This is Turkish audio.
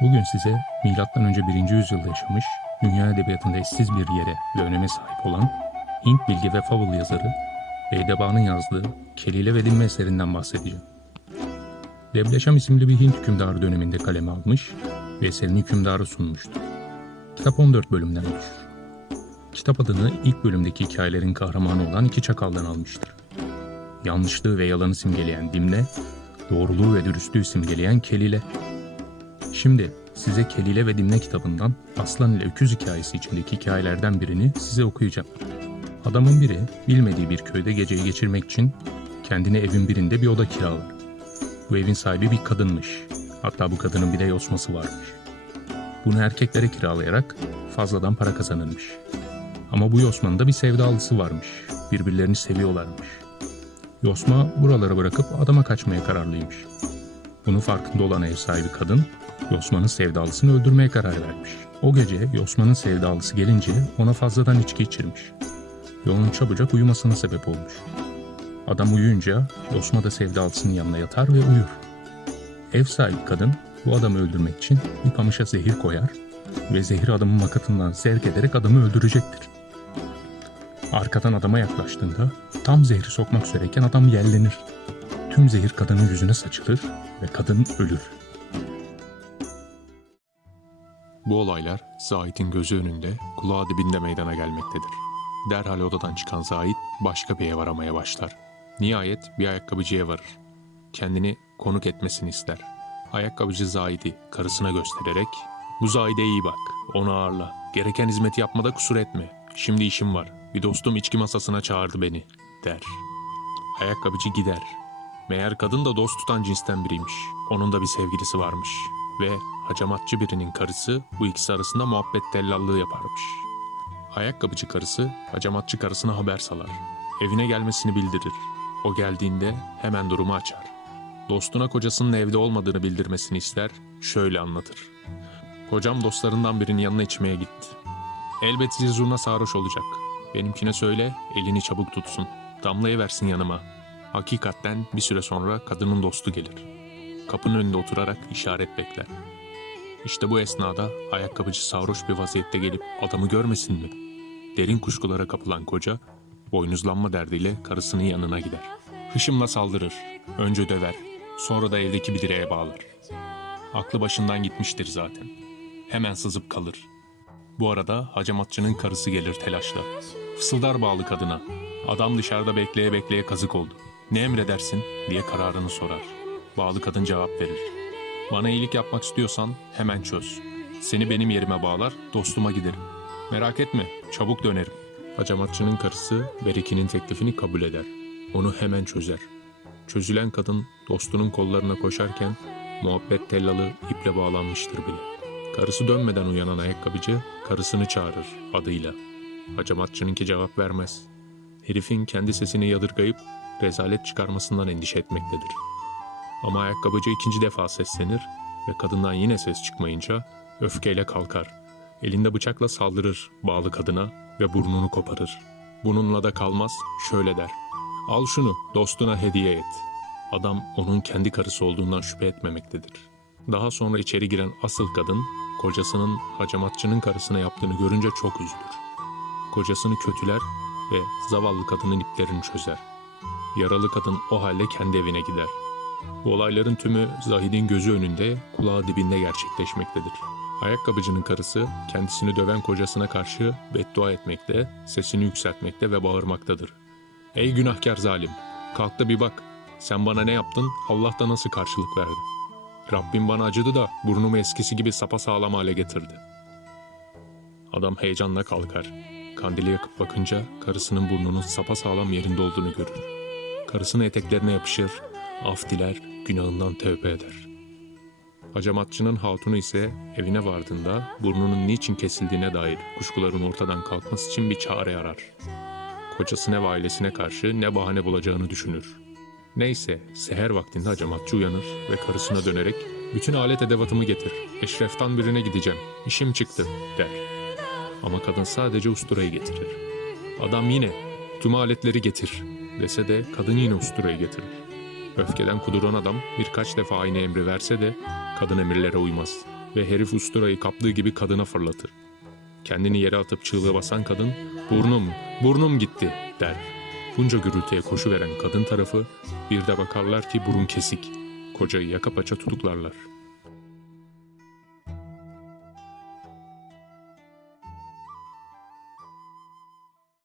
Bugün size M.Ö. 1. yüzyılda yaşamış, dünya edebiyatında eşsiz bir yere ve öneme sahip olan Hint bilgi ve fable yazarı Beydeba'nın yazdığı Kelile ve Dinme eserinden bahsedeceğim. Debleşam isimli bir Hint hükümdarı döneminde kaleme almış ve eserini hükümdarı sunmuştur. Kitap 14 bölümden oluşur. Kitap adını ilk bölümdeki hikayelerin kahramanı olan iki çakaldan almıştır. Yanlışlığı ve yalanı simgeleyen Dimle, doğruluğu ve dürüstlüğü simgeleyen Kelile. Şimdi size Kelile ve Dimle kitabından Aslan ile Öküz hikayesi içindeki hikayelerden birini size okuyacağım. Adamın biri bilmediği bir köyde geceyi geçirmek için kendine evin birinde bir oda kiralar. Bu evin sahibi bir kadınmış. Hatta bu kadının bir de yosması varmış. Bunu erkeklere kiralayarak fazladan para kazanırmış. Ama bu Yosman'ın da bir sevdalısı varmış. Birbirlerini seviyorlarmış. Yosma buraları bırakıp adama kaçmaya kararlıymış. Bunun farkında olan ev sahibi kadın, Yosman'ın sevdalısını öldürmeye karar vermiş. O gece Yosman'ın sevdalısı gelince ona fazladan içki içirmiş. Ve onun çabucak uyumasına sebep olmuş. Adam uyuyunca Yosma da sevdalısının yanına yatar ve uyur. Ev sahibi kadın bu adamı öldürmek için bir kamışa zehir koyar ve zehir adamın makatından zerk ederek adamı öldürecektir. Arkadan adama yaklaştığında tam zehri sokmak üzereyken adam yellenir. Tüm zehir kadının yüzüne saçılır ve kadın ölür. Bu olaylar Zahit'in gözü önünde, kulağı dibinde meydana gelmektedir. Derhal odadan çıkan Zahit başka bir ev aramaya başlar. Nihayet bir ayakkabıcıya varır. Kendini konuk etmesini ister. Ayakkabıcı Zahit'i karısına göstererek ''Bu Zahit'e iyi bak, onu ağırla. Gereken hizmeti yapmada kusur etme. Şimdi işim var. Bir dostum içki masasına çağırdı beni.'' der. Ayakkabıcı gider. Meğer kadın da dost tutan cinsten biriymiş. Onun da bir sevgilisi varmış. Ve hacamatçı birinin karısı bu ikisi arasında muhabbet tellallığı yaparmış. Ayakkabıcı karısı hacamatçı karısına haber salar. Evine gelmesini bildirir. O geldiğinde hemen durumu açar. Dostuna kocasının evde olmadığını bildirmesini ister, şöyle anlatır. Kocam dostlarından birinin yanına içmeye gitti. Elbet zurna sarhoş olacak. Benimkine söyle, elini çabuk tutsun. Damlayı versin yanıma. Hakikatten bir süre sonra kadının dostu gelir. Kapının önünde oturarak işaret bekler. İşte bu esnada ayakkabıcı sarhoş bir vaziyette gelip adamı görmesin mi? Derin kuşkulara kapılan koca, boynuzlanma derdiyle karısının yanına gider. Hışımla saldırır, önce döver, sonra da evdeki bir direğe bağlar. Aklı başından gitmiştir zaten. Hemen sızıp kalır. Bu arada hacamatçının karısı gelir telaşla. Fısıldar bağlı kadına. Adam dışarıda bekleye bekleye kazık oldu. Ne emredersin diye kararını sorar. Bağlı kadın cevap verir. Bana iyilik yapmak istiyorsan hemen çöz. Seni benim yerime bağlar, dostuma giderim. Merak etme, çabuk dönerim. Hacamatçının karısı Beriki'nin teklifini kabul eder. Onu hemen çözer. Çözülen kadın dostunun kollarına koşarken muhabbet tellalı iple bağlanmıştır bile. Karısı dönmeden uyanan ayakkabıcı karısını çağırır adıyla. Hacamatçınınki cevap vermez. Herifin kendi sesini yadırgayıp rezalet çıkarmasından endişe etmektedir. Ama ayakkabıcı ikinci defa seslenir ve kadından yine ses çıkmayınca öfkeyle kalkar. Elinde bıçakla saldırır bağlı kadına ve burnunu koparır. Bununla da kalmaz, şöyle der. Al şunu, dostuna hediye et. Adam onun kendi karısı olduğundan şüphe etmemektedir. Daha sonra içeri giren asıl kadın, kocasının hacamatçının karısına yaptığını görünce çok üzülür. Kocasını kötüler ve zavallı kadının iplerini çözer. Yaralı kadın o halde kendi evine gider. Bu olayların tümü Zahid'in gözü önünde, kulağı dibinde gerçekleşmektedir. Ayakkabıcının karısı kendisini döven kocasına karşı beddua etmekte, sesini yükseltmekte ve bağırmaktadır. Ey günahkar zalim! Kalk da bir bak. Sen bana ne yaptın, Allah da nasıl karşılık verdi. Rabbim bana acıdı da burnumu eskisi gibi sapasağlam hale getirdi. Adam heyecanla kalkar. Kandili yakıp bakınca karısının burnunun sapasağlam yerinde olduğunu görür. Karısının eteklerine yapışır, af diler, günahından tövbe eder. Hacamatçının hatunu ise evine vardığında burnunun niçin kesildiğine dair kuşkuların ortadan kalkması için bir çare arar. Kocasına ve ailesine karşı ne bahane bulacağını düşünür. Neyse, seher vaktinde hacamatçı uyanır ve karısına dönerek ''Bütün alet edevatımı getir, eşreftan birine gideceğim, işim çıktı.'' der. Ama kadın sadece usturayı getirir. Adam yine ''Tüm aletleri getir.'' dese de kadın yine usturayı getirir. Öfkeden kuduran adam birkaç defa aynı emri verse de kadın emirlere uymaz ve herif usturayı kaptığı gibi kadına fırlatır. Kendini yere atıp çığlığı basan kadın burnum, burnum gitti der. Bunca gürültüye koşu veren kadın tarafı bir de bakarlar ki burun kesik. Kocayı yaka paça tutuklarlar.